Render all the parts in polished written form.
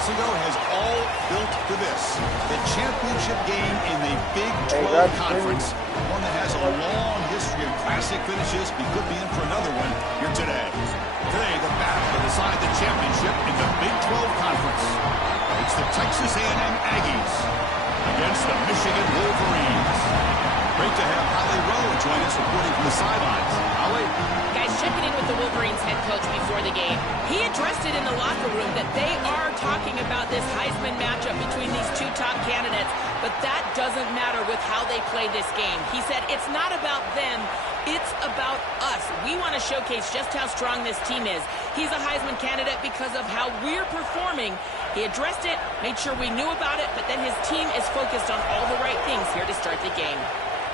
months ago has all built to this. The championship game in the Big 12 Conference. One that has a long history of classic finishes. We could be in for another one here today. Today, the battle to decide the championship in the Big 12 Conference. It's the Texas A&M Aggies against the Michigan Wolverines. Great to have Holly Rowe join us reporting from the sidelines. Holly? Guys, checking in with the Wolverines head coach before the game. He addressed it in the locker room that they are talking about this Heisman matchup between these two top candidates, but that doesn't matter with how they play this game. He said it's not about them, it's about us. We want to showcase just how strong this team is. He's a Heisman candidate because of how we're performing. He addressed it, made sure we knew about it, but then his team is focused on all the right things here to start the game.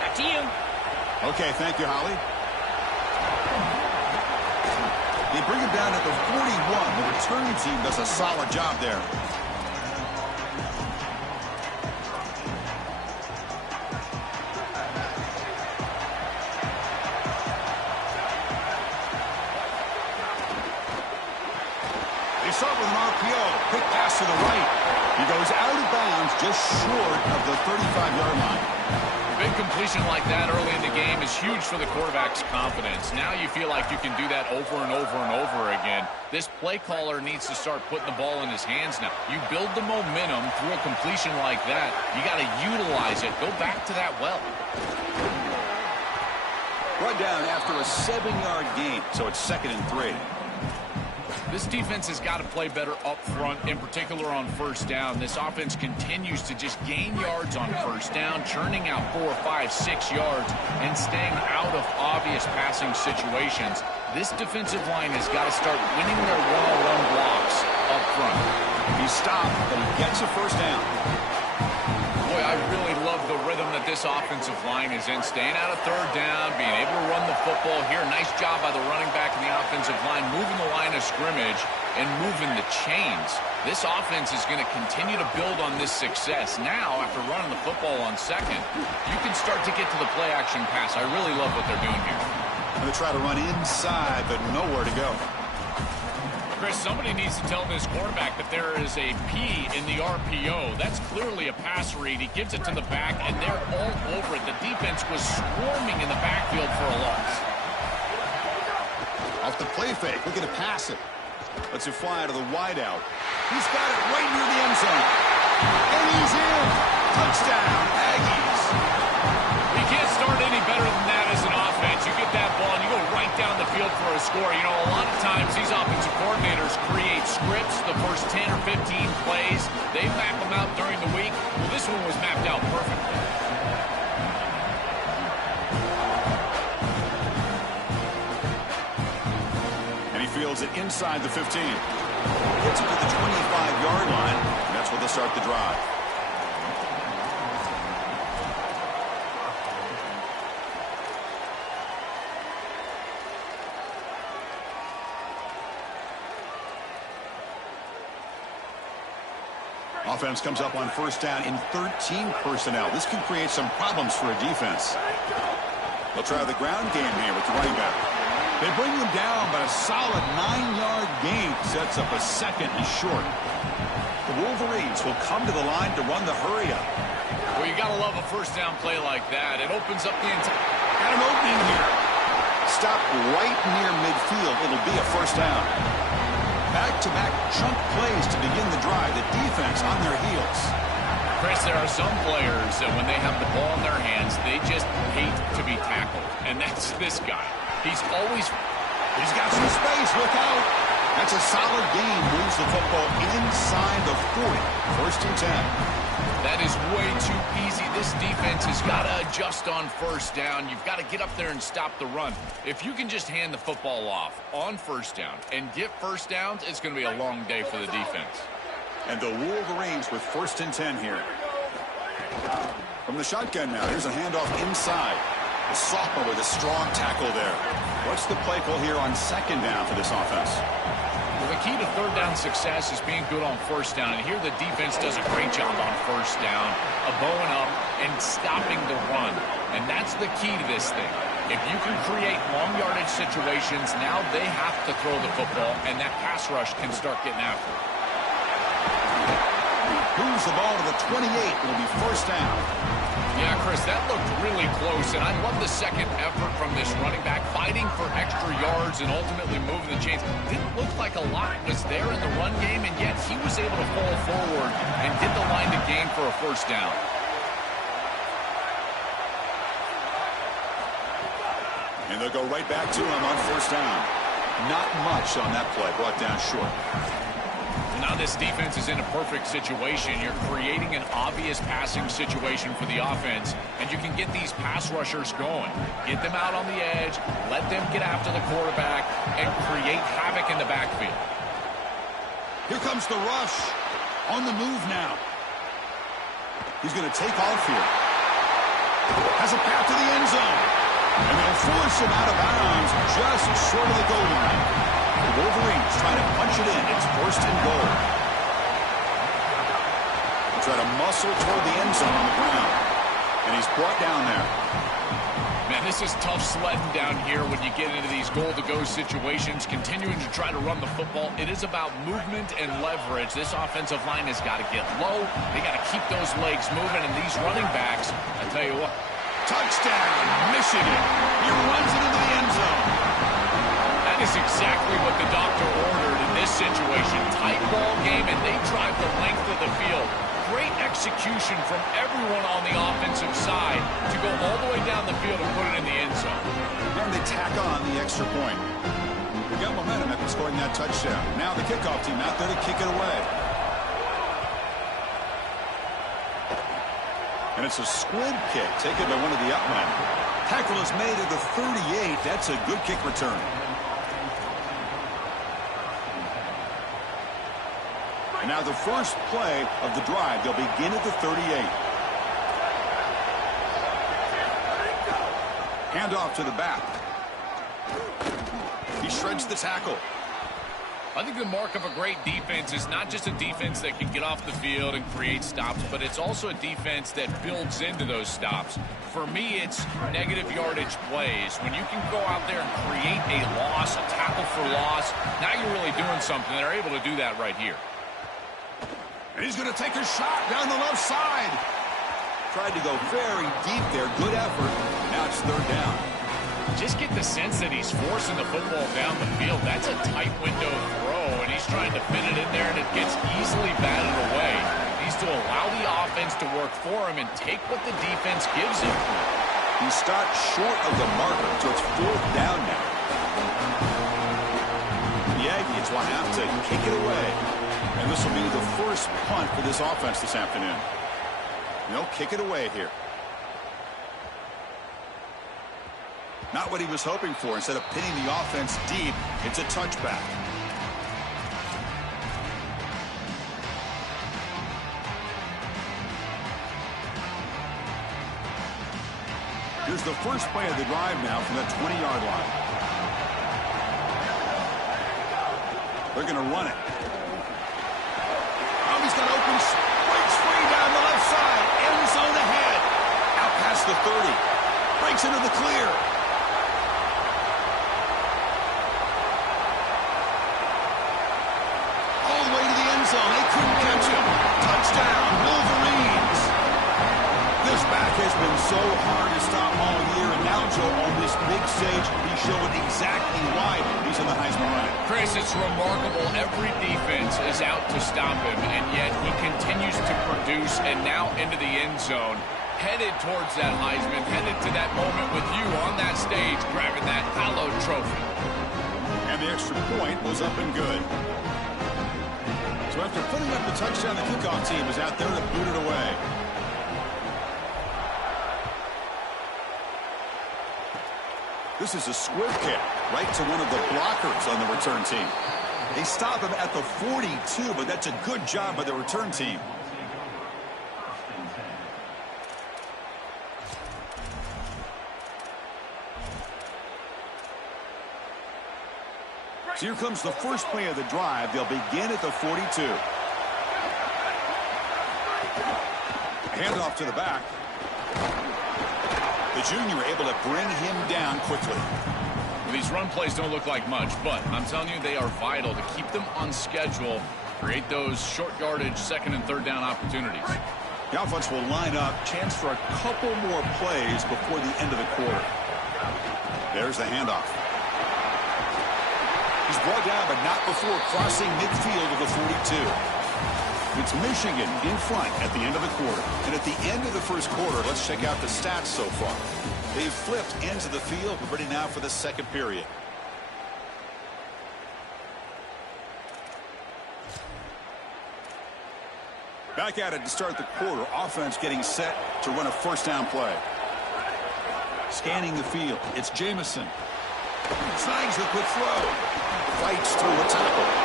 Back to you. Okay, thank you, Holly. They bring him down at the 41. The return team does a solid job there. They start with an RPO. Quick pass to the right. He goes out of bounds just short of the 35-yard line. Big completion like that early in the game is huge for the quarterback's confidence. Now you feel like you can do that over and over and over again. This play caller needs to start putting the ball in his hands now. You build the momentum through a completion like that. You got to utilize it. Go back to that well. Run down after a 7-yard gain, so it's 2nd and 3. This defense has got to play better up front, in particular on first down. This offense continues to just gain yards on first down, churning out 4, 5, 6 yards, and staying out of obvious passing situations. This defensive line has got to start winning their one-on-one blocks up front. He stopped, but he gets a first down. Boy, I really love the rhythm that this offensive line is in. Staying out of third down, being able to run the football here. Nice job by the running back and the offensive line, moving the line of scrimmage and moving the chains. This offense is going to continue to build on this success. Now, after running the football on second, you can start to get to the play-action pass. I really love what they're doing here. Going to try to run inside, but nowhere to go. Chris, somebody needs to tell this quarterback that there is a P in the RPO. That's clearly a pass read. He gives it to the back, and they're all over it. The defense was swarming in the backfield for a loss. Off the play fake, looking to pass it. Lets it fly to the wideout. He's got it right near the end zone. And he's in. Touchdown, Aggies. You can't start any better than that as an offense. You get that ball and you go right down the field for a score. You know, a lot of times these offensive coordinators create scripts the first 10 or 15 plays. They map them out during the week. Well, this one was mapped out perfectly. And he fields it inside the 15. Gets it to the 25-yard line. And that's where they'll start the drive. Offense comes up on first down in 13 personnel. This can create some problems for a defense. They'll try the ground game here with the running back. They bring him down, but a solid 9-yard gain sets up a 2nd and short. The Wolverines will come to the line to run the hurry up. Well, you got to love a first down play like that. It opens up the entire... Got an opening here. Stop right near midfield. It'll be a first down. Back-to-back chunk plays to begin the drive. The defense on their heels. Chris, there are some players that when they have the ball in their hands, they just hate to be tackled. And that's this guy. He's got some space. Look out. That's a solid gain. Moves the football inside the 40. 1st and 10. That is way too easy. This defense has got to adjust on first down. You've got to get up there and stop the run. If you can just hand the football off on first down and get first downs, it's going to be a long day for the defense. And the Wolverines with 1st and 10 here. From the shotgun now, here's a handoff inside. The sophomore with a strong tackle there. What's the play call here on 2nd down for this offense? Well, the key to third down success is being good on first down. And here the defense does a great job on first down of bowing up and stopping the run. And that's the key to this thing. If you can create long yardage situations, now they have to throw the football, and that pass rush can start getting after it. Moves the ball to the 28. It'll be first down. Yeah, Chris, that looked really close, and I love the second effort from this running back, fighting for extra yards and ultimately moving the chains. Didn't look like a lot was there in the run game, and yet he was able to fall forward and get the line to gain for a first down. And they'll go right back to him on first down. Not much on that play, brought down short. Now this defense is in a perfect situation. You're creating an obvious passing situation for the offense, and you can get these pass rushers going. Get them out on the edge, let them get after the quarterback, and create havoc in the backfield. Here comes the rush. On the move now. He's going to take off here. Has a path to the end zone. And they'll force him out of bounds just short of the goal line. The Wolverines trying to punch it in. It's first and goal. They'll try to muscle toward the end zone on the ground. And he's brought down there. Man, this is tough sledding down here when you get into these goal-to-go situations, continuing to try to run the football. It is about movement and leverage. This offensive line has got to get low. They got to keep those legs moving, and these running backs, I tell you what. Touchdown, Michigan. He runs it into the end zone. That is exactly what the doctor ordered in this situation. Tight ball game, and they drive the length of the field. Great execution from everyone on the offensive side to go all the way down the field and put it in the end zone. And they tack on the extra point. We got momentum after scoring that touchdown. Now the kickoff team out there to kick it away. And it's a squib kick taken by one of the up men. Tackle is made at the 38. That's a good kick return. And now the first play of the drive. They'll begin at the 38. Hand off to the back. He shreds the tackle. I think the mark of a great defense is not just a defense that can get off the field and create stops, but it's also a defense that builds into those stops. For me, it's negative yardage plays. When you can go out there and create a loss, a tackle for loss, now you're really doing something. They're able to do that right here. And he's going to take a shot down the left side. Tried to go very deep there. Good effort. Now it's third down. Just get the sense that he's forcing the football down the field. That's a tight window throw, and he's trying to fit it in there, and it gets easily batted away. He needs to allow the offense to work for him and take what the defense gives him. He stopped short of the marker, so it's fourth down now. The Aggies will have to kick it away, and this will be the first punt for this offense this afternoon. They'll kick it away here. Not what he was hoping for. Instead of pinning the offense deep, it's a touchback. Here's the first play of the drive now from the 20-yard line. They're going to run it. Oh, he's got open. Breaks free down the left side. End zone ahead. Out past the 30. Breaks into the clear. Zone. They couldn't catch him. Touchdown, Wolverines. This back has been so hard to stop all year, and now, Joe, on this big stage, he's showing exactly why he's in the Heisman running. Chris, it's remarkable. Every defense is out to stop him, and yet he continues to produce, and now into the end zone, headed towards that Heisman, headed to that moment with you on that stage, grabbing that hallowed trophy. And the extra point was up and good. So after putting up the touchdown, the kickoff team is out there to boot it away. This is a squib kick right to one of the blockers on the return team. They stop him at the 42, but that's a good job by the return team. So here comes the first play of the drive. They'll begin at the 42. Handoff to the back. The junior able to bring him down quickly. These run plays don't look like much, but I'm telling you, they are vital to keep them on schedule Create those short yardage second and third down opportunities. The offense will line up. Chance for a couple more plays before the end of the quarter. There's the handoff. He's brought down, but not before crossing midfield of the 42. It's Michigan in front at the end of the quarter. And at the end of the first quarter, let's check out the stats so far. They've flipped ends of the field. We're ready now for the second period. Back at it to start the quarter. Offense getting set to run a first down play. Scanning the field. It's Jamison. Snags the quick throw. Fights through a tackle.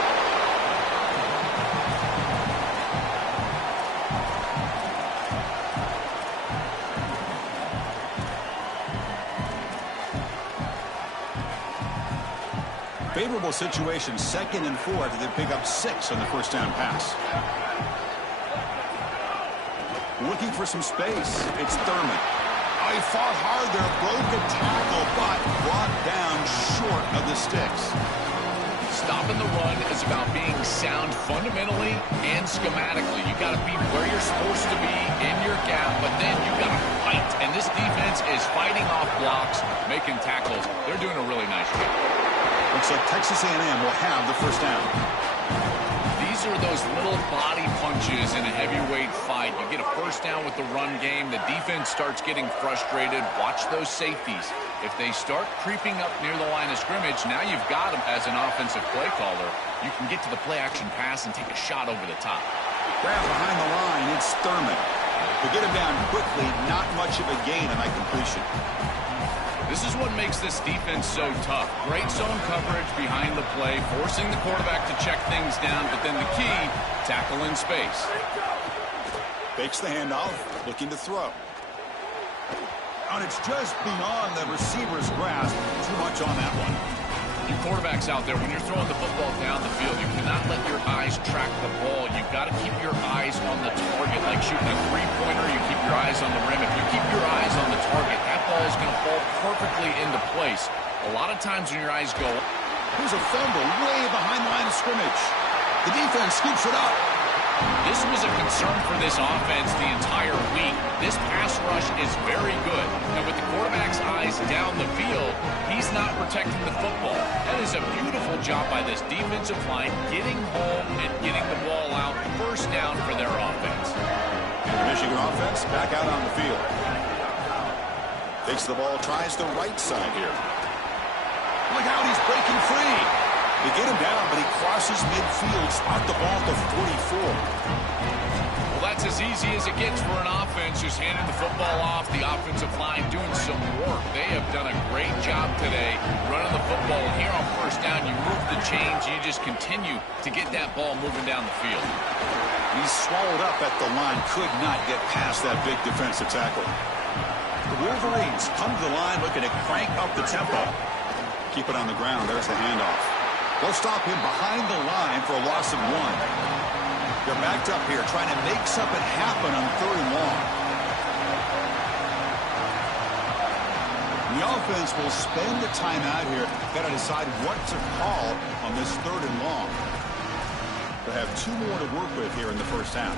Favorable situation, 2nd and 4 after they pick up 6 on the first down pass. Looking for some space. It's Thurman. Oh, he fought hard there, broke a tackle, but brought down short of the sticks. Stopping the run is about being sound fundamentally and schematically. You got to be where you're supposed to be in your gap, but then you got to fight. And this defense is fighting off blocks, making tackles. They're doing a really nice job. Looks like Texas A&M will have the first down. These are those little body punches in a heavyweight fight. You get a first down with the run game. The defense starts getting frustrated. Watch those safeties. If they start creeping up near the line of scrimmage, now you've got them as an offensive play caller. You can get to the play-action pass and take a shot over the top. Grab behind the line. It's Thurman. To get him down quickly, not much of a gain on that completion. This is what makes this defense so tough. Great zone coverage behind the play, forcing the quarterback to check things down, but then the key, tackle in space. Fakes the handoff, looking to throw. And it's just beyond the receiver's grasp. Too much on that one. You quarterbacks out there, when you're throwing the football down the field, you cannot let your eyes track the ball. You've got to keep your eyes on the target. Like shooting a three-pointer, you keep your eyes on the rim. If you keep your eyes on the target, that ball is going to fall perfectly into place. A lot of times when your eyes go... Here's a fumble way behind the line of scrimmage. The defense scoops it up. This was a concern for this offense the entire week. This pass rush is very good. And with the quarterback's eyes down the field, he's not protecting the football. That is a beautiful job by this defensive line, getting home and getting the ball out, first down for their offense. The Michigan offense back out on the field. Takes the ball, tries the right side here. Look out, he's breaking free. They get him down, but he crosses midfield, spot the ball to 44. Well, that's as easy as it gets for an offense, just handing the football off. The offensive line doing some work. They have done a great job today running the football. And here on first down, you move the chains. You just continue to get that ball moving down the field. He's swallowed up at the line, could not get past that big defensive tackle. The Wolverines come to the line looking to crank up the tempo. Keep it on the ground. There's the handoff. They'll stop him behind the line for a loss of 1. They're backed up here trying to make something happen on 3rd and long. The offense will spend the time out here. Got to decide what to call on this 3rd and long. They'll have 2 more to work with here in the first half.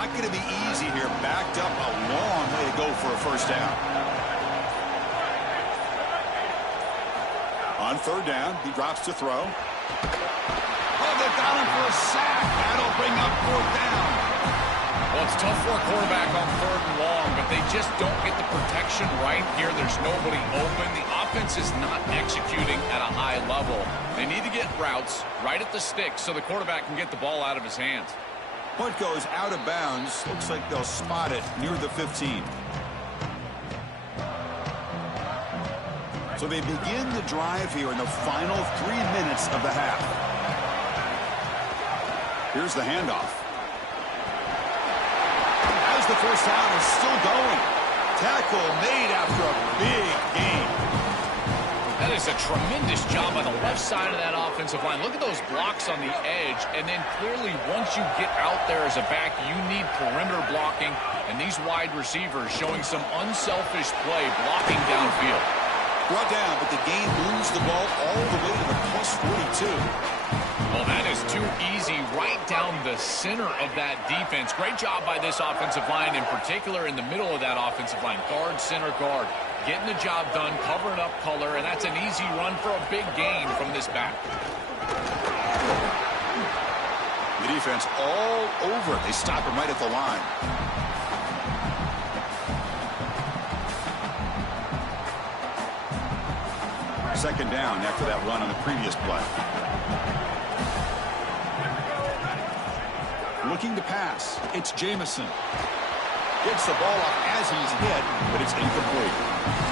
Not going to be easy here. Backed up a long way to go for a first down. On 3rd down, he drops to throw. Oh, they've got him for a sack. That'll bring up 4th down. Well, it's tough for a quarterback on 3rd and long, but they just don't get the protection right here. There's nobody open. The offense is not executing at a high level. They need to get routes right at the stick so the quarterback can get the ball out of his hands. Punt goes out of bounds. Looks like they'll spot it near the 15. So they begin the drive here in the final 3 minutes of the half. Here's the handoff. As the first down is still going. Tackle made after a big gain. That is a tremendous job on the left side of that offensive line. Look at those blocks on the edge. And then clearly once you get out there as a back, you need perimeter blocking. And these wide receivers showing some unselfish play, blocking downfield. Brought down, but the game moves the ball all the way to the +42. Well, that is too easy right down the center of that defense. Great job by this offensive line, in particular in the middle of that offensive line. Guard, center, guard. Getting the job done, covering up color, and that's an easy run for a big gain from this back. The defense all over it. They stop him right at the line. Second down after that run on the previous play. Looking to pass. It's Jamison. Gets the ball off as he's hit, but it's incomplete.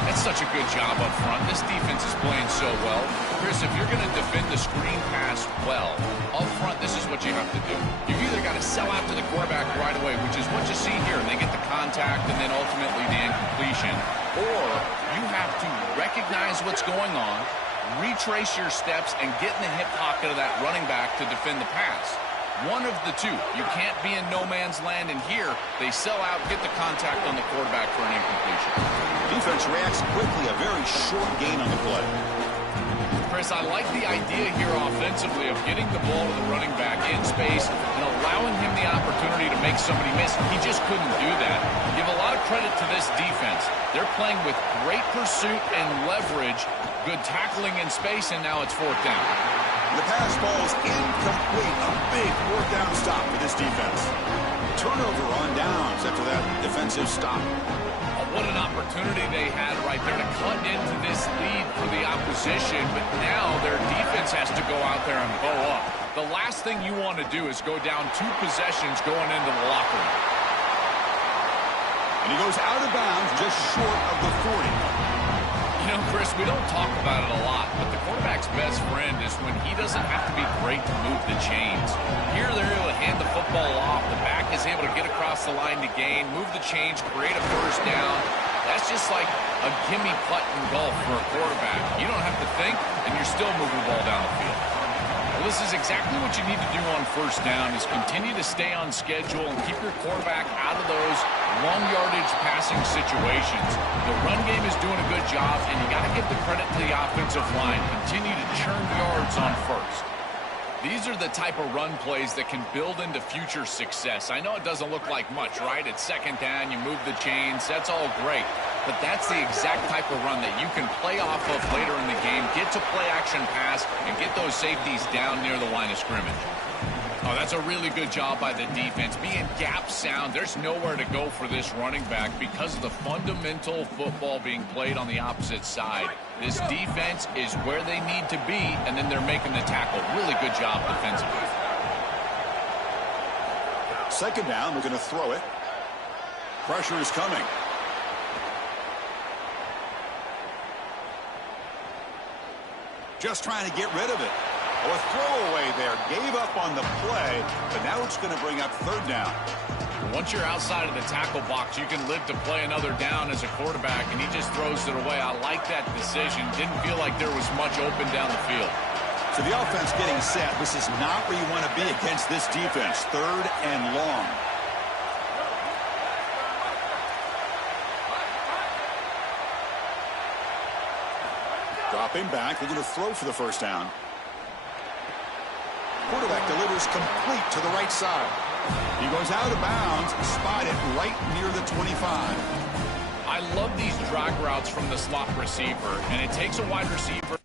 That's such a good job up front. This defense is playing so well. Chris, if you're going to defend the screen pass well, up front, this is what you have to do. You've either got to sell out to the quarterback right away, which is what you see here, and they get the contact and then ultimately the incompletion, or you have to recognize what's going on, retrace your steps, and get in the hip pocket of that running back to defend the pass. One of the two. You can't be in no man's land, and here they sell out, get the contact on the quarterback for an incompletion. Defense reacts quickly, a very short gain on the play. Chris, I like the idea here offensively of getting the ball to the running back in space and allowing him the opportunity to make somebody miss. He just couldn't do that. Give a lot of credit to this defense. They're playing with great pursuit and leverage, good tackling in space, and now it's fourth down. The pass ball is incomplete. A big fourth down stop for this defense. Turnover on downs after that defensive stop. What an opportunity they had right there to cut into this lead for the opposition, but now their defense has to go out there and bow up. The last thing you want to do is go down 2 possessions going into the locker room. And he goes out of bounds just short of the 40. You know, Chris, we don't talk about it a lot, but the quarterback's best friend is when he doesn't have to be great to move the chains. Here they're able to hand the football off. The back is able to get across the line to gain, move the chains, create a first down. That's just like a gimme putt in golf for a quarterback. You don't have to think, and you're still moving the ball down the field. Well, this is exactly what you need to do on first down, is continue to stay on schedule and keep your quarterback out of those long yardage passing situations. The run game is doing a good job, and you got to give the credit to the offensive line. Continue to churn yards on first. These are the type of run plays that can build into future success. I know it doesn't look like much, right? It's second down, you move the chains, that's all great. But that's the exact type of run that you can play off of later in the game, get to play action pass, and get those safeties down near the line of scrimmage. Oh, that's a really good job by the defense. Being gap sound, there's nowhere to go for this running back because of the fundamental football being played on the opposite side. This defense is where they need to be, and then they're making the tackle. Really good job defensively. Second down, they're going to throw it. Pressure is coming. Just trying to get rid of it. Oh, a throwaway there. Gave up on the play, but now it's going to bring up third down. Once you're outside of the tackle box, you can live to play another down as a quarterback, and he just throws it away. I like that decision. Didn't feel like there was much open down the field. So the offense getting set. This is not where you want to be against this defense. Third and long. Dropping back. They're going to throw for the first down. Quarterback delivers complete to the right side. He goes out of bounds, spotted right near the 25. I love these drag routes from the slot receiver, and it takes a wide receiver.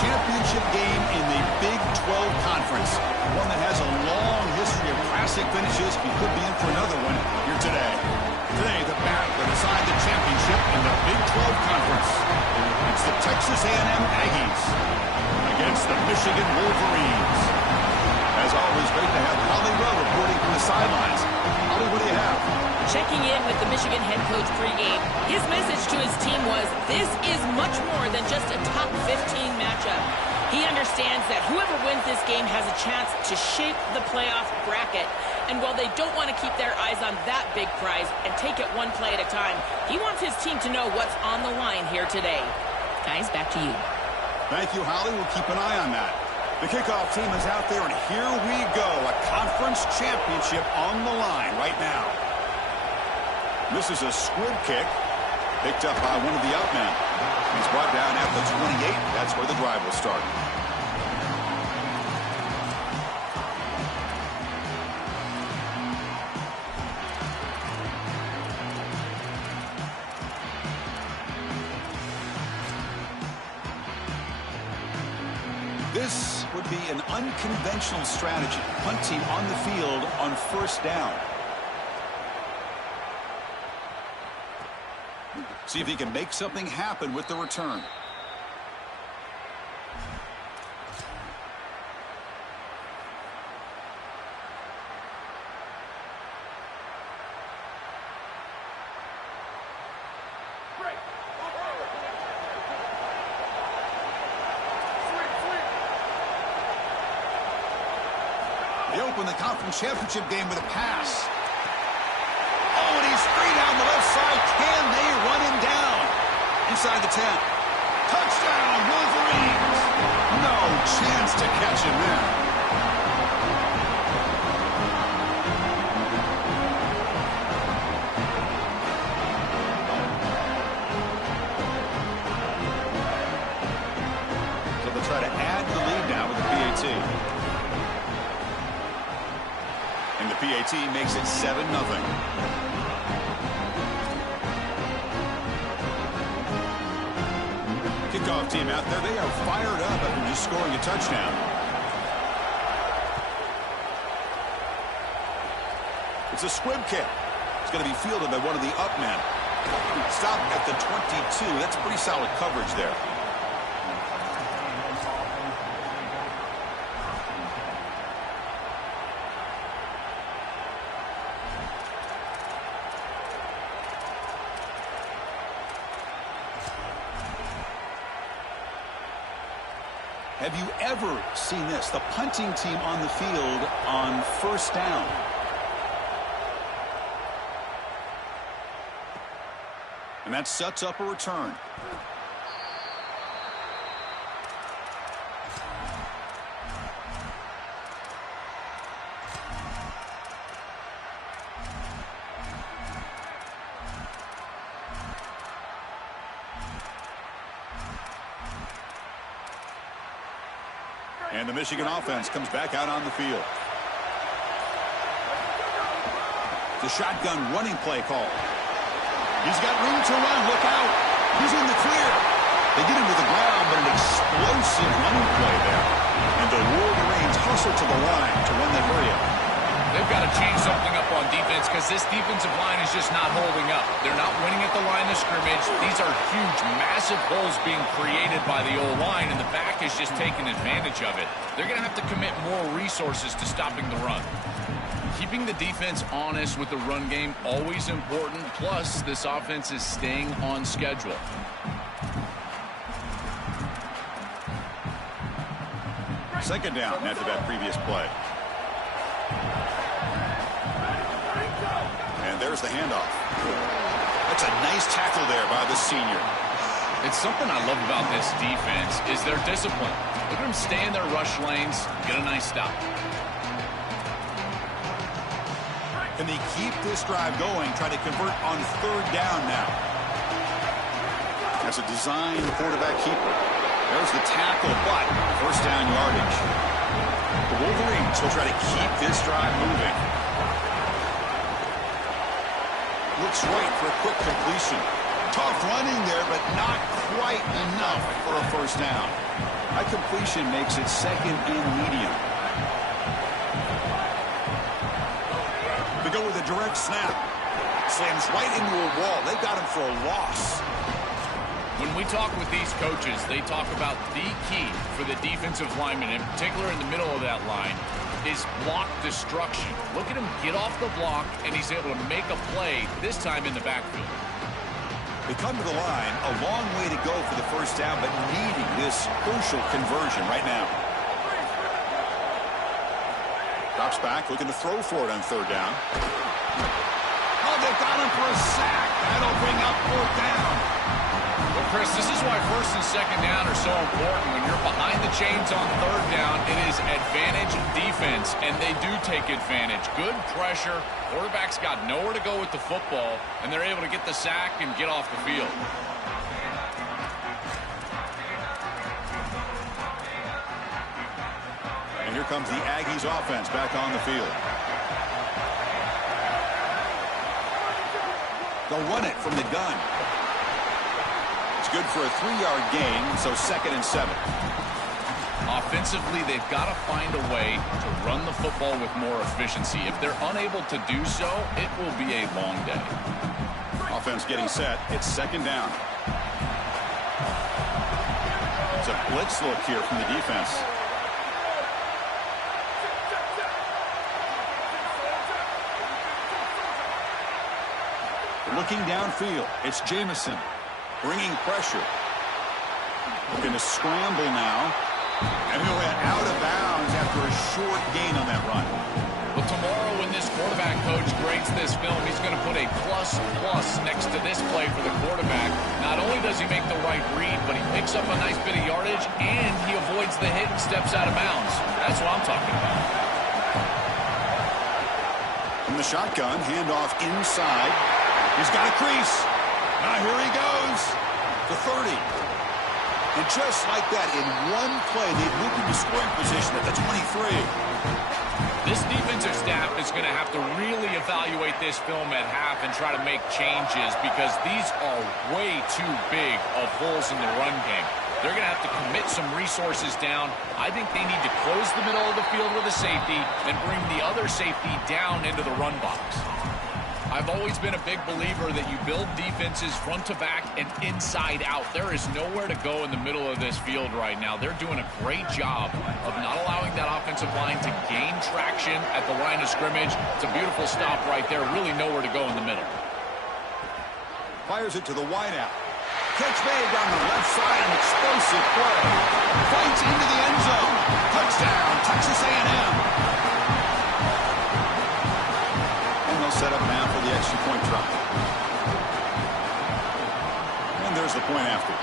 championship game in the Big 12 Conference. One that has a long history of classic finishes. We could be in for another one here today. Today, the battle to decide the championship in the Big 12 Conference. It's the Texas A&M Aggies against the Michigan Wolverines. As always, great to have Holly Rowe reporting from the sidelines. Holly, what do you have? Checking in with the Michigan head coach pregame, his message to his team was, this is much more than just a top 15 matchup. He understands that whoever wins this game has a chance to shape the playoff bracket. And while they don't want to keep their eyes on that big prize and take it one play at a time, he wants his team to know what's on the line here today. Guys, back to you. Thank you, Holly. We'll keep an eye on that. The kickoff team is out there, and here we go. A conference championship on the line right now. This is a squib kick picked up by one of the outmen. He's brought down at the 28. That's where the drive will start. This would be an unconventional strategy. Punting on the field on first down. See if he can make something happen with the return. They open the conference championship game with a pass. Oh, and he's free down the left side. Can they run him down? Inside the 10. Touchdown, Wolverines. No chance to catch him there. So they'll try to add the lead now with the PAT. And the PAT makes it 7-0. Kickoff team out there. They are fired up after just scoring a touchdown. It's a squib kick. It's going to be fielded by one of the up men. Stop at the 22. That's pretty solid coverage there. Have you ever seen this? The punting team on the field on first down. And that sets up a return. And the Michigan offense comes back out on the field. The shotgun running play call. He's got room to run. Look out. He's in the clear. They get him to the ground, but an explosive running play there. And the Wolverines hustle to the line to run that area. They've got to change something up on defense because this defensive line is just not holding up. They're not winning at the line of scrimmage. These are huge, massive holes being created by the O-line, and the back is just taking advantage of it. They're going to have to commit more resources to stopping the run. Keeping the defense honest with the run game, always important. Plus, this offense is staying on schedule. Second down after that previous play. And there's the handoff. That's a nice tackle there by the senior. It's something I love about this defense is their discipline. Look at them stay in their rush lanes, get a nice stop. Can they keep this drive going, try to convert on third down now? That's a designed quarterback keeper. There's the tackle, but first down yardage. The Wolverines will try to keep this drive moving. Looks right for a quick completion. Tough running there, but not quite enough for a first down. That completion makes it second and medium. They go with a direct snap. Slams right into a wall. They got him for a loss. When we talk with these coaches, they talk about the key for the defensive lineman, in particular in the middle of that line, is block destruction. Look at him get off the block, and he's able to make a play, this time in the backfield. They come to the line, a long way to go for the first down, but needing this crucial conversion right now. Drops back, looking to throw for it on third down. Oh, they got him for a sack. That'll bring up fourth down. Well, Chris, this is why first and second down are so important. When you're behind the chains on third down, it is advantage defense, and they do take advantage. Good pressure. Quarterback's got nowhere to go with the football, and they're able to get the sack and get off the field. And here comes the Aggies offense back on the field. They'll run it from the gun. It's good for a 3-yard gain, so second and 7. Offensively, they've got to find a way to run the football with more efficiency. If they're unable to do so, it will be a long day. Offense getting set. It's second down. It's a blitz look here from the defense. Looking downfield, it's Jamison bringing pressure. Looking to scramble now. And he'll head out of bounds after a short gain on that run. Well, tomorrow when this quarterback coach grades this film, he's going to put a plus next to this play for the quarterback. Not only does he make the right read, but he picks up a nice bit of yardage, and he avoids the hit and steps out of bounds. That's what I'm talking about. From the shotgun, handoff inside. He's got a crease. Now here he goes. To 30. And just like that, in one play, they've moved into scoring position at the 23. This defensive staff is going to have to really evaluate this film at half and try to make changes because these are way too big of holes in the run game. They're going to have to commit some resources down. I think they need to close the middle of the field with a safety and bring the other safety down into the run box. I've always been a big believer that you build defenses front to back and inside out. There is nowhere to go in the middle of this field right now. They're doing a great job of not allowing that offensive line to gain traction at the line of scrimmage. It's a beautiful stop right there. Really nowhere to go in the middle. Fires it to the wideout. Catch made down the left side, an explosive play. Fights into the end zone. Touchdown, Texas A&M. Set up now for the extra point try. And there's the point after.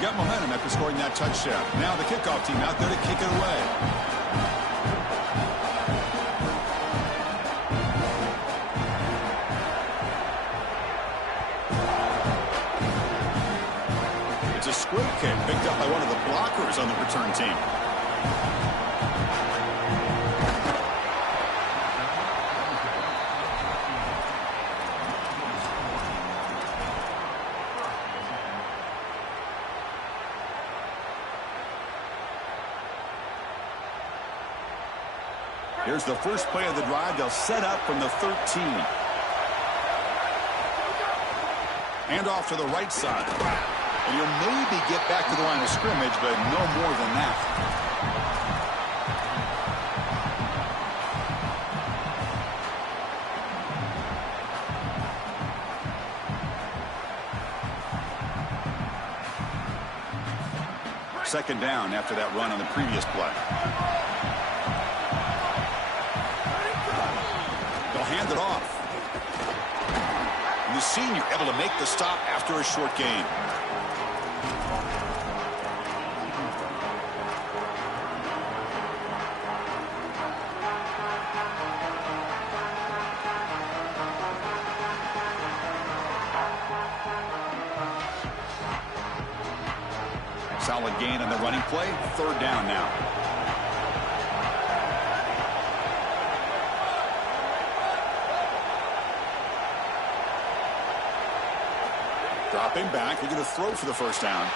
Got momentum after scoring that touchdown. Now the kickoff team out there to kick it away. It's a squib kick picked up by one of the blockers on the return team. Here's the first play of the drive. They'll set up from the 13. Hand off to the right side. And you'll maybe get back to the line of scrimmage, but no more than that. Second down after that run on the previous play. Hand it off. And the senior able to make the stop after a short gain. Solid gain on the running play. Third down now. Dropping back, they're going to throw for the first down.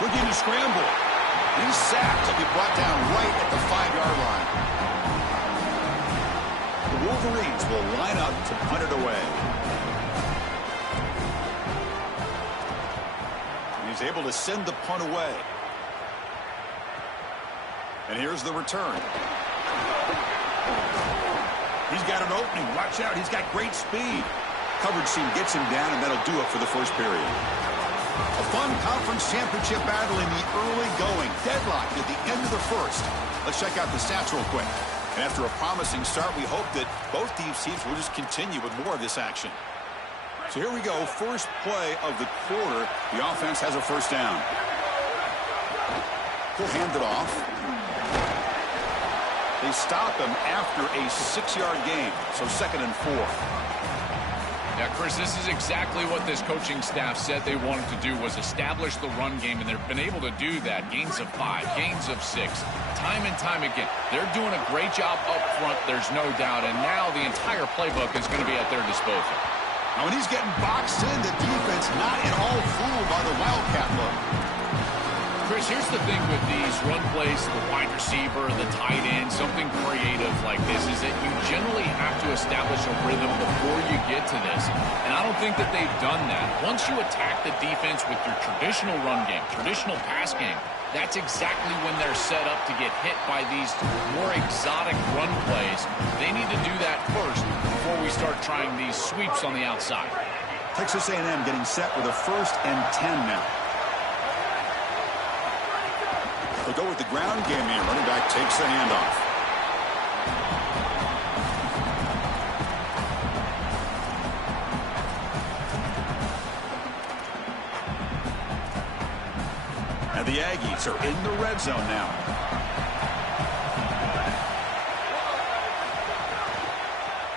Looking to scramble. He's sacked. He'll be brought down right at the 5-yard line. The Wolverines will line up to punt it away. He's able to send the punt away. And here's the return. He's got an opening. Watch out. He's got great speed. Coverage team gets him down, and that'll do it for the first period. A fun conference championship battle in the early going. Deadlock at the end of the first. Let's check out the stats real quick. And after a promising start, we hope that both these teams will just continue with more of this action. So here we go. First play of the quarter. The offense has a first down. He'll hand it off. They stop him after a 6-yard gain. So 2nd and 4. Yeah, Chris, this is exactly what this coaching staff said they wanted to do, was establish the run game, and they've been able to do that. Gains of 5, gains of 6, time and time again. They're doing a great job up front, there's no doubt, and now the entire playbook is going to be at their disposal. Now, when he's getting boxed in, the defense not at all fooled by the Wildcat look. Chris, here's the thing with these run plays, the wide receiver, the tight end, something creative like this, is that you generally have to establish a rhythm before you get to this. And I don't think that they've done that. Once you attack the defense with your traditional run game, traditional pass game, that's exactly when they're set up to get hit by these more exotic run plays. They need to do that first before we start trying these sweeps on the outside. Texas A&M getting set with a 1st and 10 now. They'll go with the ground game here. Running back takes the handoff. And the Aggies are in the red zone now.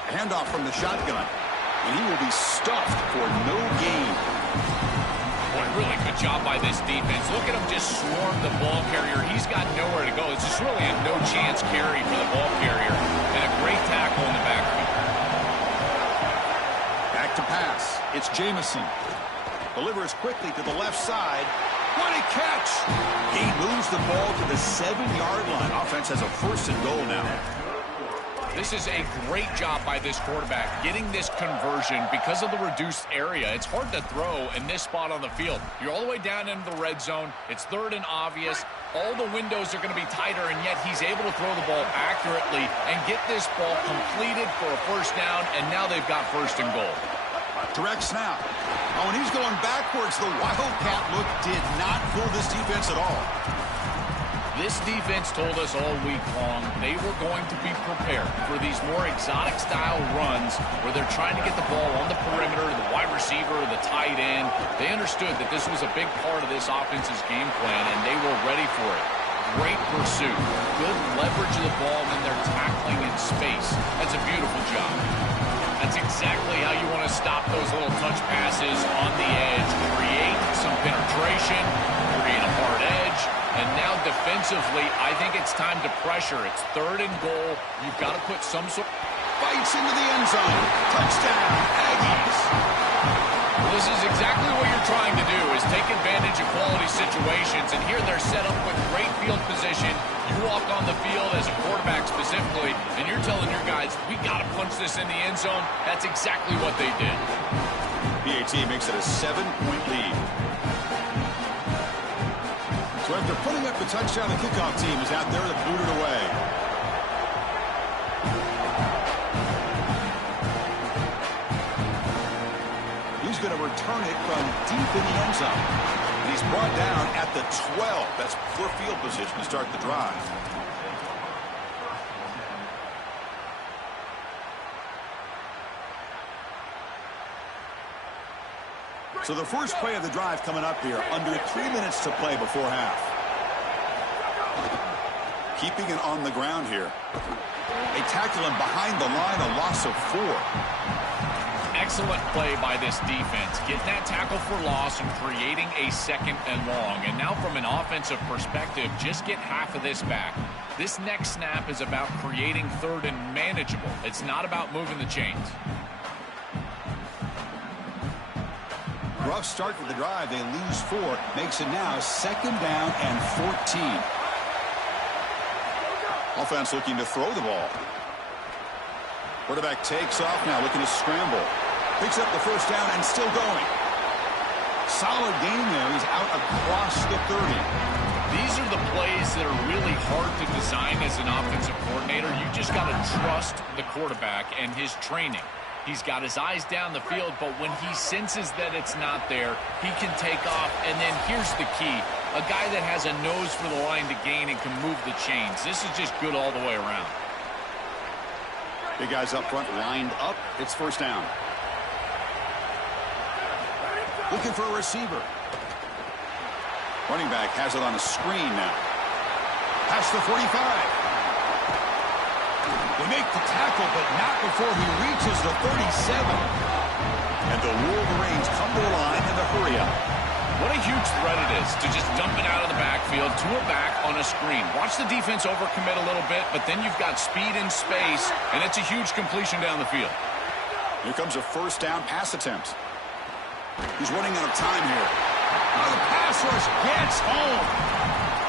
Handoff from the shotgun. And he will be stuffed for no gain. Boy, really good job by this defense. Look at him just swarm the ball carrier. He's got nowhere to go. It's just really a no-chance carry for the ball carrier. And a great tackle in the backfield. Back to pass. It's Jamison. Delivers quickly to the left side. What a catch! He moves the ball to the 7-yard line. Offense has a 1st and goal now. This is a great job by this quarterback getting this conversion because of the reduced area. It's hard to throw in this spot on the field. You're all the way down into the red zone. It's 3rd and obvious. All the windows are going to be tighter, and yet he's able to throw the ball accurately and get this ball completed for a first down, and now they've got 1st and goal. Direct snap. Oh, and he's going backwards. The Wildcat look did not fool this defense at all. This defense told us all week long they were going to be prepared for these more exotic style runs where they're trying to get the ball on the perimeter, the wide receiver, the tight end. They understood that this was a big part of this offense's game plan, and they were ready for it. Great pursuit, good leverage of the ball, and they're tackling in space. That's a beautiful job. That's exactly how you want to stop those little touch passes on the edge. Create some penetration, create a hard edge. And now defensively, I think it's time to pressure. It's 3rd and goal. You've got to put some sort. Bites into the end zone. Touchdown, Aggies. Well, this is exactly what you're trying to do, is take advantage of quality situations. And here they're set up with great field position. You walk on the field as a quarterback specifically, and you're telling your guys, we got to punch this in the end zone. That's exactly what they did. PAT makes it a 7-point lead. So after putting up the touchdown, the kickoff team is out there to boot it away. He's going to return it from deep in the end zone. And he's brought down at the 12. That's poor field position to start the drive. So the first play of the drive coming up here, under 3 minutes to play before half. Keeping it on the ground here. They tackle him behind the line, a loss of 4. Excellent play by this defense, getting that tackle for loss and creating a 2nd and long. And now from an offensive perspective, just get half of this back. This next snap is about creating 3rd and manageable. It's not about moving the chains. Rough start to the drive. They lose 4. Makes it now 2nd down and 14. Offense looking to throw the ball. Quarterback takes off now, looking to scramble. Picks up the 1st down and still going. Solid gain there. He's out across the 30. These are the plays that are really hard to design as an offensive coordinator. You just got to trust the quarterback and his training. He's got his eyes down the field, but when he senses that it's not there, he can take off. And then here's the key. A guy that has a nose for the line to gain and can move the chains. This is just good all the way around. Big guys up front lined up. It's 1st down. Looking for a receiver. Running back has it on a screen now. Past the 45. They make the tackle, but not before he reaches the 37. And the Wolverines come to the line in the hurry up. What a huge threat it is to just dump it out of the backfield to a back on a screen. Watch the defense overcommit a little bit, but then you've got speed and space, and it's a huge completion down the field. Here comes a 1st down pass attempt. He's running out of time here. Oh, the pass rush gets home.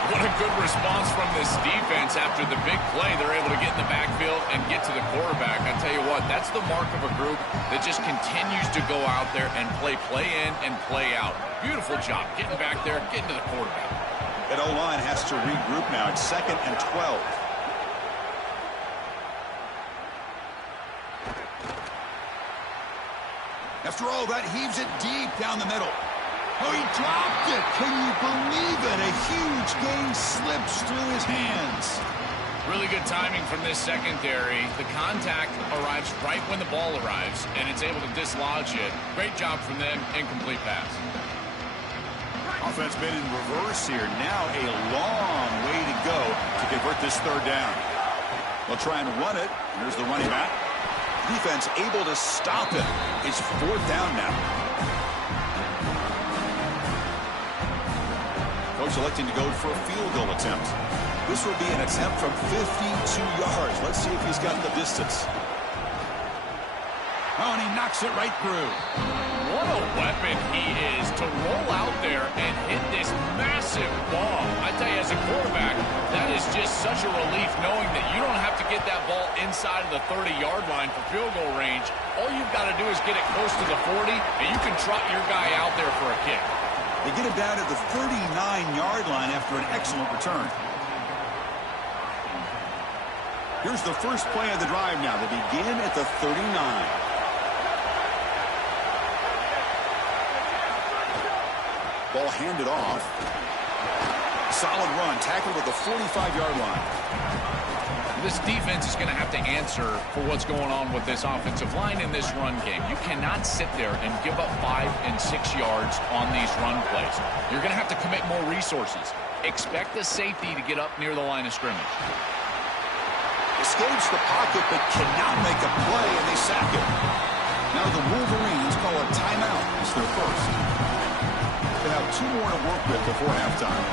What a good response from this defense after the big play. They're able to get in the backfield and get to the quarterback. I tell you what, that's the mark of a group that just continues to go out there and play in and play out. Beautiful job getting back there, getting to the quarterback. That O-line has to regroup now. It's 2nd and 12. After all that, heaves it deep down the middle. Oh, he dropped it. Can you believe it? A huge gain slips through his hands. Really good timing from this secondary. The contact arrives right when the ball arrives, and it's able to dislodge it. Great job from them. Incomplete pass. Offense been in reverse here. Now a long way to go to convert this 3rd down. They'll try and run it. Here's the running back. Defense able to stop it. It's 4th down now. Coach electing to go for a field goal attempt. This will be an attempt from 52 yards. Let's see if he's got the distance. Oh, and he knocks it right through. What a weapon he is to roll out there and hit this massive ball. I tell you, as a quarterback, that is just such a relief knowing that you don't have to get that ball inside of the 30-yard line for field goal range. All you've got to do is get it close to the 40, and you can trot your guy out there for a kick. They get him down at the 39-yard line after an excellent return. Here's the first play of the drive now. They begin at the 39. Ball handed off. Solid run, tackled at the 45-yard line. This defense is going to have to answer for what's going on with this offensive line in this run game. You cannot sit there and give up 5 and 6 yards on these run plays. You're going to have to commit more resources. Expect the safety to get up near the line of scrimmage. Escapes the pocket but cannot make a play, and they sack it. Now the Wolverines call a timeout. It's their first. They have 2 more to work with before halftime.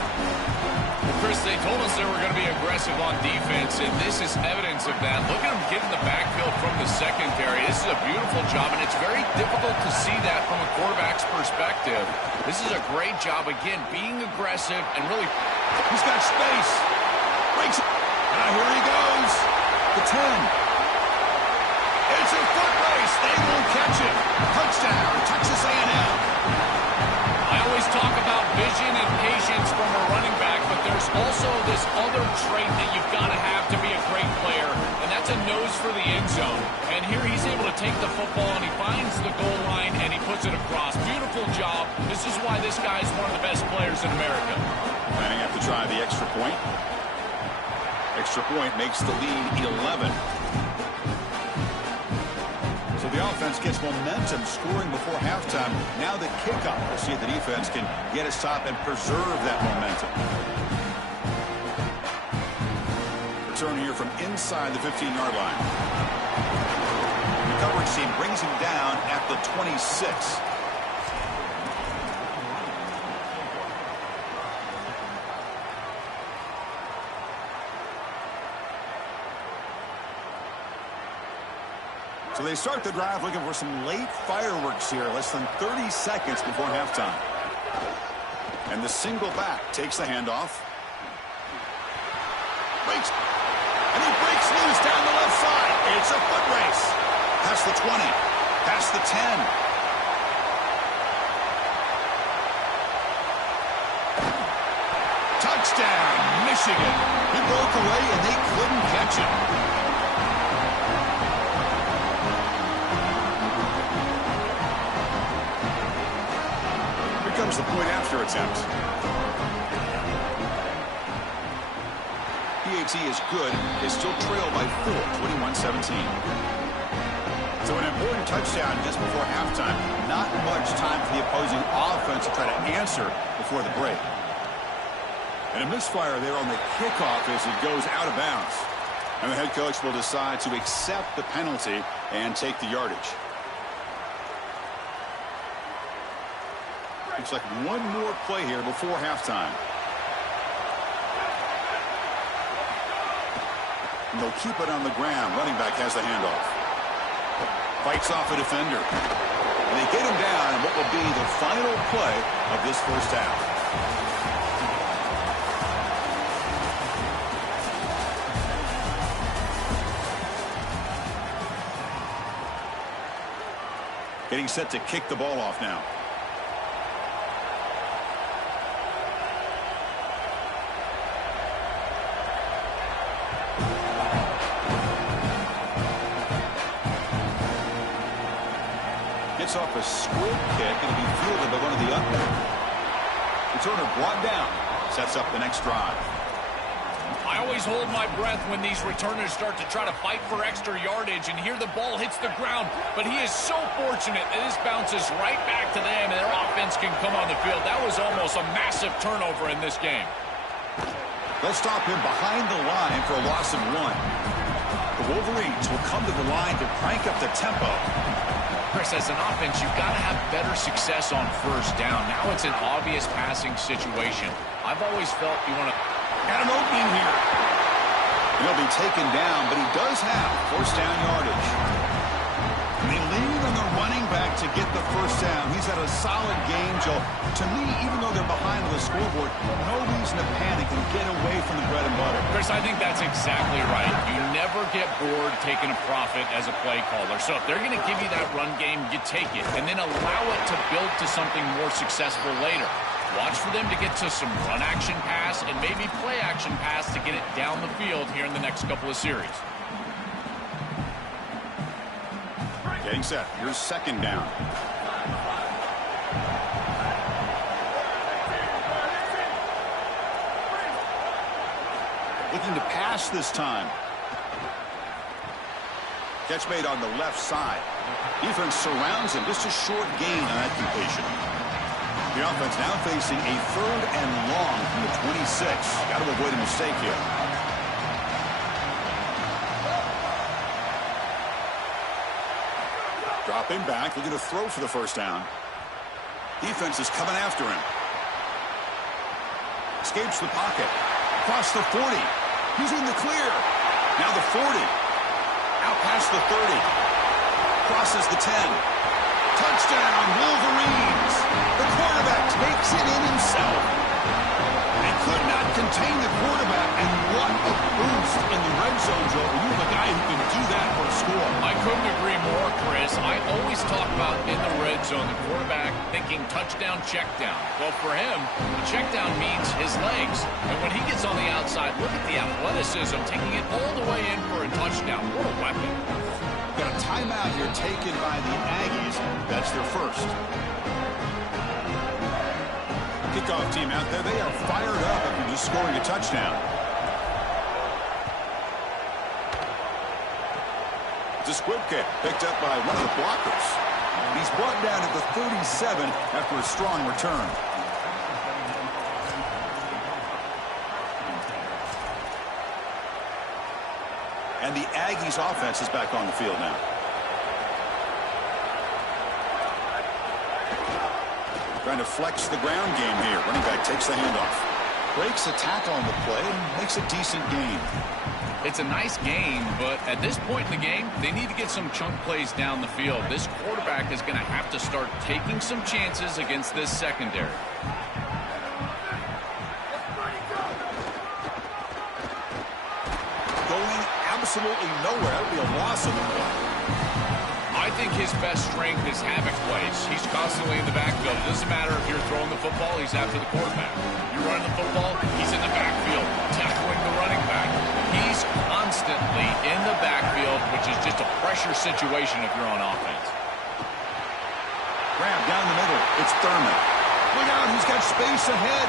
Well, Chris, they told us they were going to be aggressive on defense, and this is evidence of that. Look at them get in the backfield from the secondary. This is a beautiful job, and it's very difficult to see that from a quarterback's perspective. This is a great job, again, being aggressive and really... He's got space. Breaks it. Now here he goes. The 10. It's a foot race. They won't catch it. Touchdown, Texas A&M. I always talk about vision and patience from a running back, but there's also this other trait that you've got to have to be a great player, and that's a nose for the end zone. And here he's able to take the football, and he finds the goal line, and he puts it across. Beautiful job. This is why this guy is one of the best players in America. Planning have to try the extra point. Extra point makes the lead 11. So the offense gets momentum scoring before halftime. Now the kickoff. We'll see if the defense can get a stop and preserve that momentum. Return here from inside the 15-yard line. The coverage team brings him down at the 26. So they start the drive looking for some late fireworks here, less than 30 seconds before halftime. And the single back takes the handoff. Breaks. And he breaks loose down the left side. It's a foot race. Past the 20. Past the 10. Touchdown, Michigan. He broke away and they couldn't catch him. Here comes the point after attempt. PAT is good. They still trail by 4, 21-17. So an important touchdown just before halftime. Not much time for the opposing offense to try to answer before the break. And a misfire there on the kickoff as it goes out of bounds. And the head coach will decide to accept the penalty and take the yardage. Looks like one more play here before halftime. And they'll keep it on the ground. Running back has the handoff. Fights off a defender. And they get him down in what will be the final play of this first half. Getting set to kick the ball off now. Gets off a squib kick. It'll be fielded by one of the up. Returner brought down. Sets up the next drive. I always hold my breath when these returners start to try to fight for extra yardage, and here the ball hits the ground. But he is so fortunate that this bounces right back to them, and their offense can come on the field. That was almost a massive turnover in this game. They'll stop him behind the line for a loss of 1. The Wolverines will come to the line to crank up the tempo. Chris, as an offense, you've got to have better success on first down. Now it's an obvious passing situation. I've always felt you want to... Got an opening here. He'll be taken down, but he does have first down yardage. And they lean on the running back to get the first down. He's had a solid game, Joe. To me, even though they're behind on the scoreboard, no reason to panic and get away from the bread and butter. Chris, I think that's exactly right. You never get bored taking a profit as a play caller. So if they're going to give you that run game, you take it. And then allow it to build to something more successful later. Watch for them to get to some run action pass and maybe play action pass to get it down the field here in the next couple of series. Getting set. Here's second down. Looking to pass this time. Catch made on the left side. Defense surrounds him. Just a short gain on that completion. The offense now facing a 3rd and long from the 26. Got to avoid a mistake here. Dropping back, looking to throw for the first down. Defense is coming after him. Escapes the pocket. Across the 40. He's in the clear. Now the 40. Out past the 30. Crosses the 10. Touchdown, Wolverines. The quarterback takes it in himself. They could not contain the quarterback, and what a boost in the red zone, Joe. You have a guy who can do that for a score. I couldn't agree more, Chris. I always talk about in the red zone, the quarterback thinking touchdown, check down. Well, for him, the check down means his legs. And when he gets on the outside, look at the athleticism, taking it all the way in for a touchdown. What a weapon. Got a timeout here taken by the Aggies. That's their first. Kickoff team out there. They are fired up after just scoring a touchdown. It's a squib kick picked up by one of the blockers. He's brought down at the 37 after a strong return. And the Aggies offense is back on the field now. Trying to flex the ground game here. Running back takes the handoff. breaks a tackle on the play and makes a decent gain. It's a nice gain, but at this point in the game, they need to get some chunk plays down the field. This quarterback is going to have to start taking some chances against this secondary. Going absolutely nowhere. That would be a loss of the play. I think his best strength is havoc plays. He's constantly in the backfield. It doesn't matter if you're throwing the football, he's after the quarterback. You're running the football, he's in the backfield, tackling the running back. He's constantly in the backfield, which is just a pressure situation if you're on offense. Grab down the middle. It's Thurman. Look out, he's got space ahead.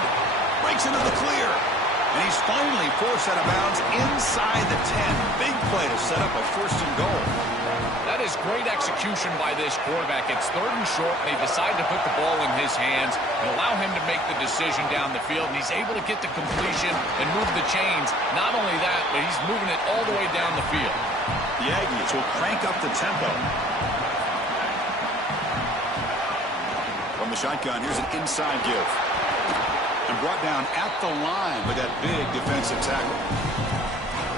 Breaks into the clear. And he's finally forced out of bounds inside the 10. Big play to set up a first and goal. That is great execution by this quarterback. It's 3rd and short. They decide to put the ball in his hands and allow him to make the decision down the field. And he's able to get the completion and move the chains. Not only that, but he's moving it all the way down the field. The Aggies will crank up the tempo. From the shotgun, here's an inside give. And brought down at the line with that big defensive tackle.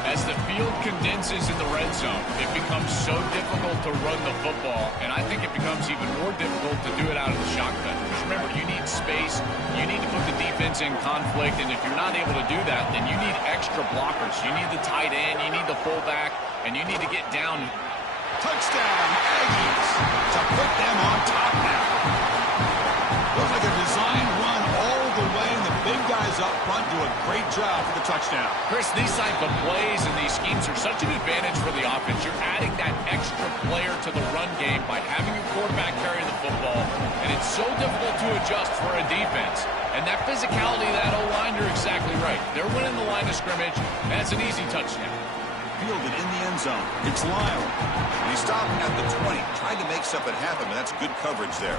As the field condenses in the red zone, it becomes so difficult to run the football, and I think it becomes even more difficult to do it out of the shotgun. Because remember, you need space, you need to put the defense in conflict, and if you're not able to do that, then you need extra blockers. You need the tight end, you need the fullback, and you need to get down. Touchdown, Aggies, to put them on top now. Looks like a design run all the way, and the big guys up front do a great job for the touchdown. Chris, these type of plays and these schemes are such an advantage for the offense. You're adding that extra player to the run game by having your quarterback carry the football, and it's so difficult to adjust for a defense. And that physicality of that O-line, you're exactly right. They're winning the line of scrimmage. That's an easy touchdown. Fielded in the end zone. It's Lyle. And he stopped at the 20. Tried to make something happen, but that's good coverage there.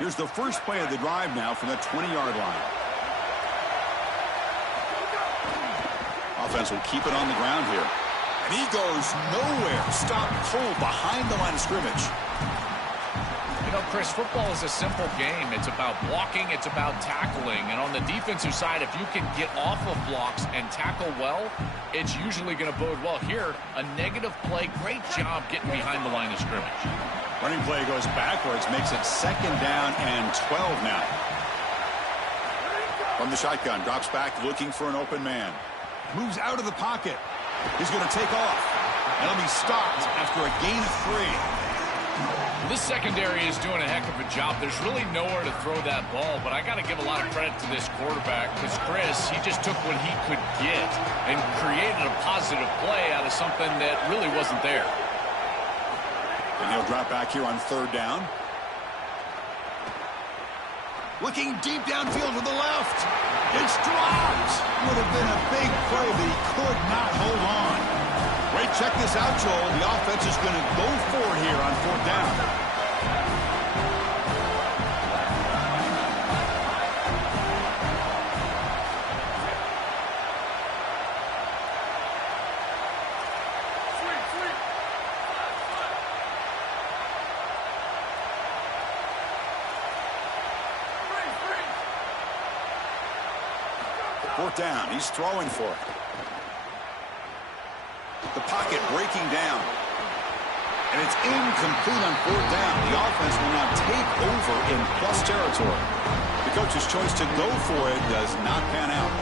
Here's the first play of the drive now from the 20-yard line. Offense will keep it on the ground here. And he goes nowhere. Stop cold behind the line of scrimmage. You know, Chris, football is a simple game. It's about blocking. It's about tackling. And on the defensive side, if you can get off of blocks and tackle well, it's usually going to bode well. Here, a negative play. Great job getting behind the line of scrimmage. Running play goes backwards, makes it 2nd down and 12 now. From the shotgun, drops back looking for an open man. Moves out of the pocket. He's going to take off. And he'll be stopped after a gain of 3. This secondary is doing a heck of a job. There's really nowhere to throw that ball, but I got to give a lot of credit to this quarterback because Chris, he just took what he could get and created a positive play out of something that really wasn't there. And he'll drop back here on 3rd down. Looking deep downfield to the left. It's dropped. Would have been a big play, but he could not hold on. Wait, check this out, Joel. The offense is going to go for it here on 4th down. Fourth down. He's throwing for it. The pocket breaking down. And it's incomplete on 4th down. The offense will now take over in plus territory. The coach's choice to go for it does not pan out.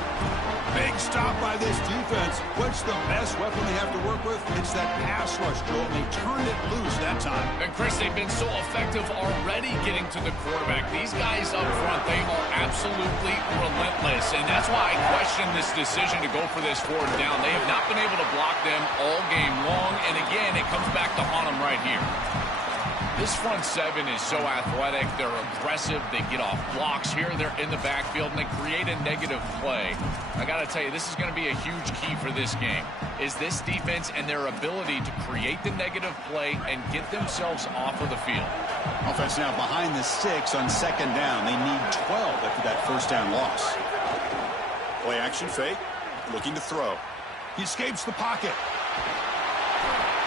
Big stop by this defense. What's the best weapon they have to work with? It's that pass rush, Joel. They turned it loose that time. And Chris, they've been so effective already getting to the quarterback. These guys up front, they are absolutely relentless. And that's why I question this decision to go for this 4th down. They have not been able to block them all game long. And again, it comes back to haunt them right here. This front 7 is so athletic. They're aggressive. They get off blocks here. They're in the backfield, and they create a negative play. I got to tell you, this is going to be a huge key for this game, is this defense and their ability to create the negative play and get themselves off of the field. Offense now behind the 6 on 2nd down. They need 12 after that 1st down loss. Play action fake. Looking to throw. He escapes the pocket.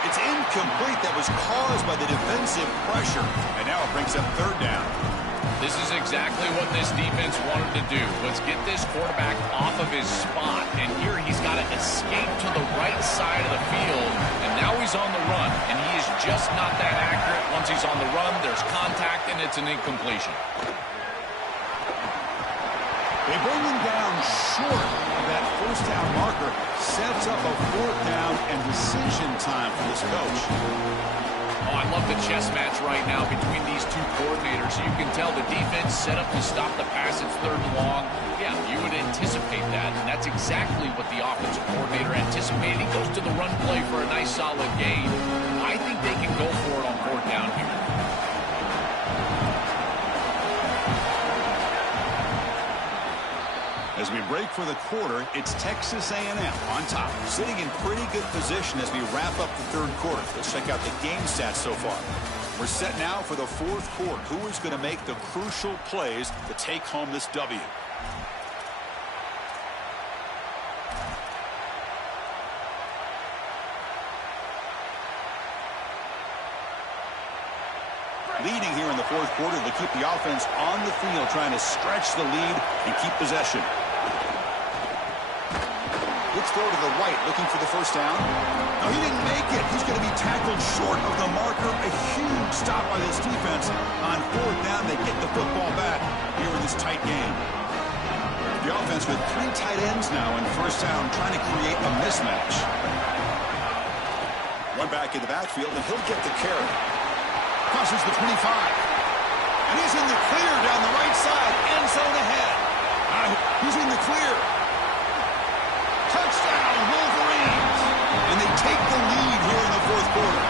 It's incomplete. That was caused by the defensive pressure. And now it brings up third down. This is exactly what this defense wanted to do, was get this quarterback off of his spot. And here he's got to escape to the right side of the field. And now he's on the run. And he is just not that accurate. Once he's on the run, there's contact, and it's an incompletion. They bring him down short of that first down marker. Sets up a fourth down and decision time for this coach. Oh, I love the chess match right now between these two coordinators. You can tell the defense set up to stop the pass. It's third and long. Yeah, you would anticipate that, and that's exactly what the offensive coordinator anticipated. He goes to the run play for a nice solid gain. I think they can go for it on fourth down here. As we break for the quarter, it's Texas A&M on top, sitting in pretty good position as we wrap up the third quarter. Let's check out the game stats so far. We're set now for the fourth quarter. Who is going to make the crucial plays to take home this W? Leading here in the fourth quarter, they keep the offense on the field, trying to stretch the lead and keep possession. Let's throw to the right, looking for the first down. No, he didn't make it. He's going to be tackled short of the marker. A huge stop by this defense. On fourth down, they get the football back here in this tight game. The offense with three tight ends now in first down, trying to create a mismatch. One back in the backfield, and he'll get the carry. Crosses the 25. And he's in the clear down the right side. End zone ahead. He's in the clear. Touchdown, Wolverines. And they take the lead here in the fourth quarter.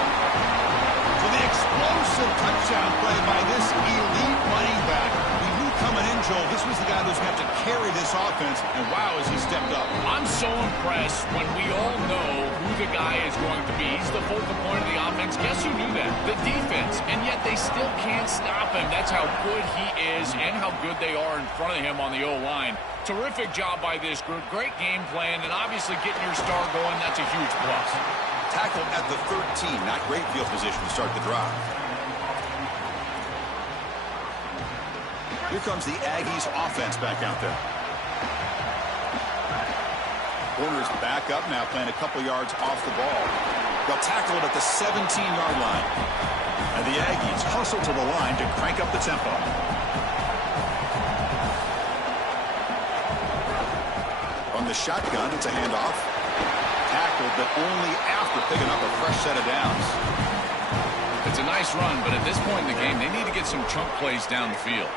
For the explosive touchdown play by this elite running back. We knew coming in, Joel, this was the guy who's going to have to carry this offense. And wow, has he stepped up. I'm so impressed when we all know who the guy is going to be. He's the focal point of the offense. Guess who knew that? The defense. And yet they still can't stop him. That's how good he is and how good they are in front of him on the O-line. Terrific job by this group. Great game plan, and obviously getting your star going, that's a huge plus. Tackled at the 13. Not great field position to start the drive. Here comes the Aggies offense back out there. Corners back up now, playing a couple yards off the ball. They'll tackle it at the 17-yard line. And the Aggies hustle to the line to crank up the tempo. From the shotgun, it's a handoff. Tackled, but only after picking up a fresh set of downs. It's a nice run, but at this point in the game, they need to get some chunk plays down the field.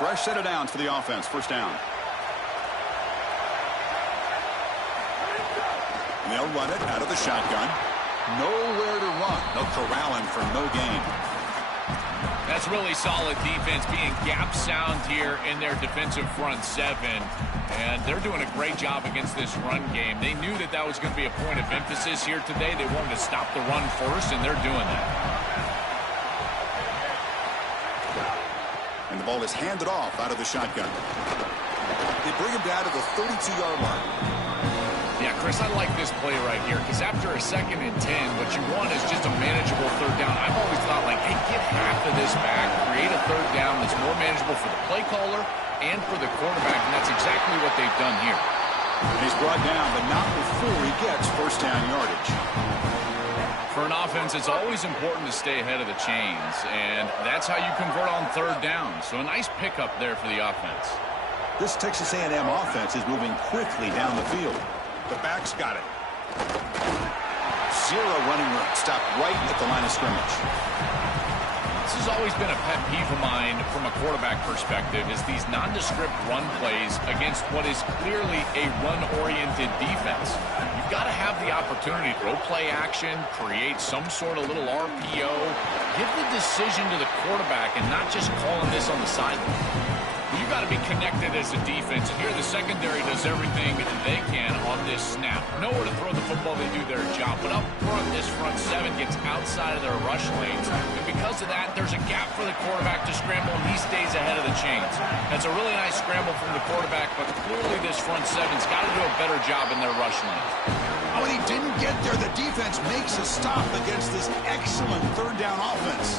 Fresh set of downs for the offense. First down. And they'll run it out of the shotgun. Nowhere to run. They'll corral him for no gain. That's really solid defense, being gap sound here in their defensive front seven. And they're doing a great job against this run game. They knew that that was going to be a point of emphasis here today. They wanted to stop the run first, and they're doing that. And the ball is handed off out of the shotgun. They bring him down to the 32-yard line. Yeah, Chris, I like this play right here because after a 2nd and 10, what you want is just a manageable third down. I've always thought, like, hey, get half of this back, create a third down that's more manageable for the play caller and for the quarterback, and that's exactly what they've done here. And he's brought down, but not before he gets first down yardage. For an offense, it's always important to stay ahead of the chains, and that's how you convert on third down. So a nice pickup there for the offense. This Texas A&M offense is moving quickly down the field. The back's got it. Zero running room. Stopped right at the line of scrimmage. This has always been a pet peeve of mine from a quarterback perspective, is these nondescript run plays against what is clearly a run-oriented defense. You've got to have the opportunity to throw play action, create some sort of little RPO, give the decision to the quarterback and not just calling this on the sideline. You've got to be connected as a defense. And here the secondary does everything they can on this snap. Nowhere to throw the football, they do their job. But up front, this front seven gets outside of their rush lanes. And because of that, there's a gap for the quarterback to scramble, and he stays ahead of the chains. That's a really nice scramble from the quarterback, but clearly this front seven's got to do a better job in their rush lanes. Oh, and he didn't get there. The defense makes a stop against this excellent third down offense.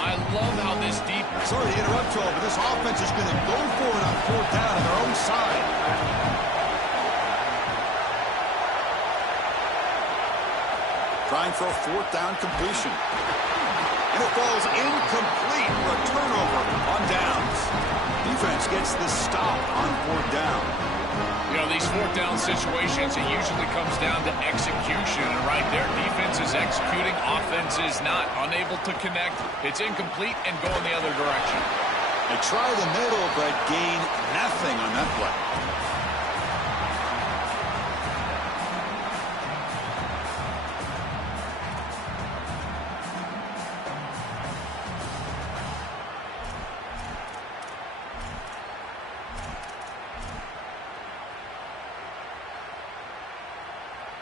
I love how this deep... Sorry to interrupt, Joel, but this offense is going to go for it on fourth down on their own side. Trying for a fourth down completion. And it falls incomplete for a turnover on downs. Defense gets the stop on fourth down. You know, these fourth down situations, it usually comes down to execution. And right there, defense is executing, offense is not. Unable to connect, it's incomplete and go in the other direction. They try the middle, but gain nothing on that play.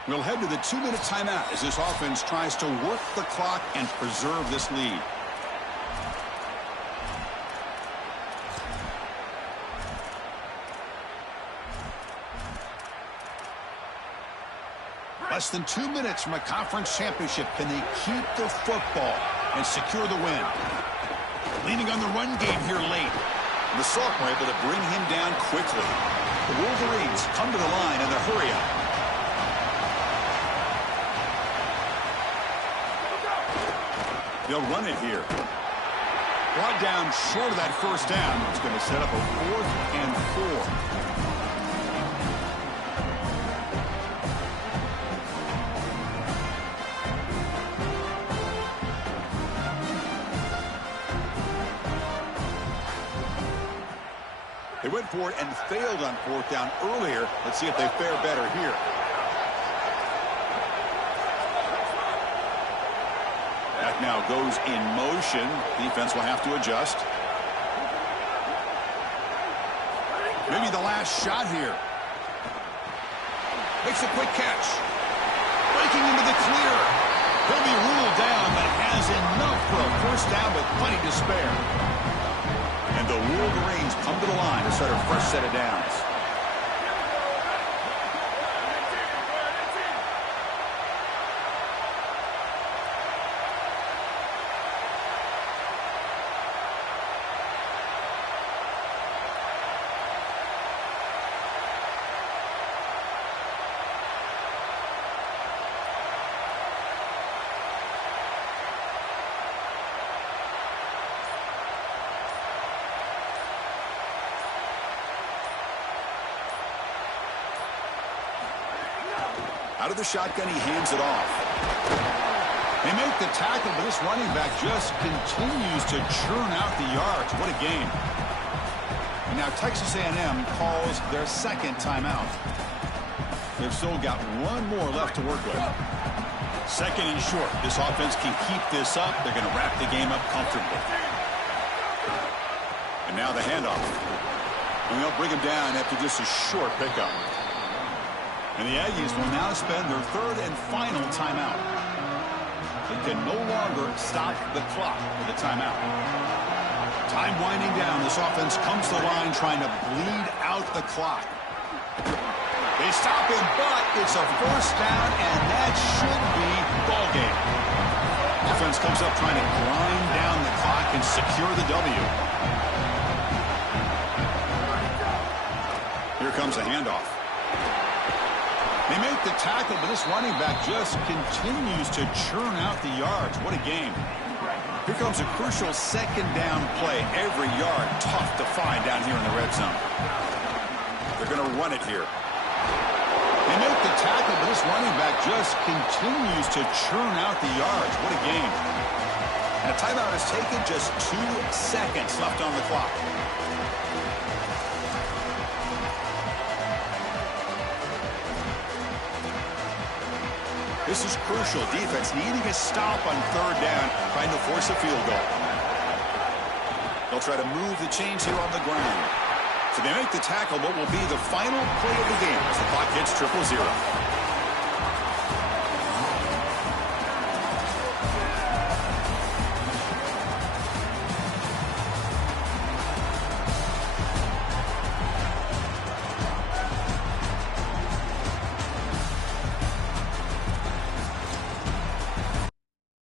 We'll head to the 2-minute timeout as this offense tries to work the clock and preserve this lead. Less than 2 minutes from a conference championship. Can they keep the football and secure the win? Leaning on the run game here late. The sophomore able to bring him down quickly. The Wolverines come to the line in the hurry-up. They'll run it here. Brought down short of that first down. It's going to set up a 4th and 4. They went for it and failed on fourth down earlier. Let's see if they fare better here. Now goes in motion. Defense will have to adjust. Maybe the last shot here. Makes a quick catch. Breaking into the clear. He'll be ruled down, but has enough for a first down with plenty to spare. And the Wolverines come to the line to start a fresh set of downs. Out of the shotgun, he hands it off. They make the tackle, but this running back just continues to churn out the yards. What a game. And now Texas A&M calls their second timeout. They've still got one more left to work with. Second and short. This offense can keep this up. They're going to wrap the game up comfortably. And now the handoff. And they'll bring him down after just a short pickup. And the Aggies will now spend their third and final timeout. They can no longer stop the clock with a timeout. Time winding down. This offense comes to the line trying to bleed out the clock. They stop him, but it's a first down, and that should be ball game. Offense comes up trying to grind down the clock and secure the W. Here comes a handoff. They make the tackle, but this running back just continues to churn out the yards. What a game. Here comes a crucial second down play. Every yard tough to find down here in the red zone. They're going to run it here. They make the tackle, but this running back just continues to churn out the yards. What a game. And a timeout is taken, just 2 seconds left on the clock. This is crucial. Defense needing a stop on third down, trying to force a field goal. They'll try to move the chains here on the ground. So they make the tackle, what will be the final play of the game as the clock hits 0-0.